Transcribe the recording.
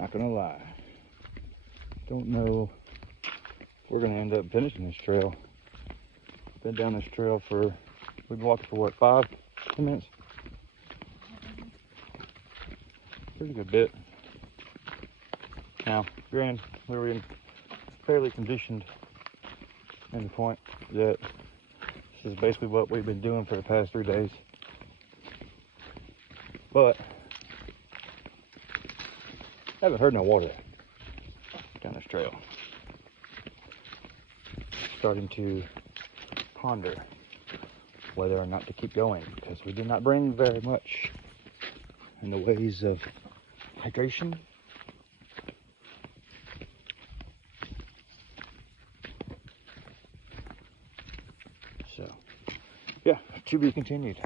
Not gonna lie. Don't know if we're gonna end up finishing this trail. Been down this trail for, we've walked for what, 5, 10 minutes? Pretty good bit. Now, granted, we were in fairly conditioned in the point that this is basically what we've been doing for the past 3 days. But I haven't heard no water down this trail. Starting to ponder whether or not to keep going, because we did not bring very much in the ways of hydration. So, yeah, to be continued.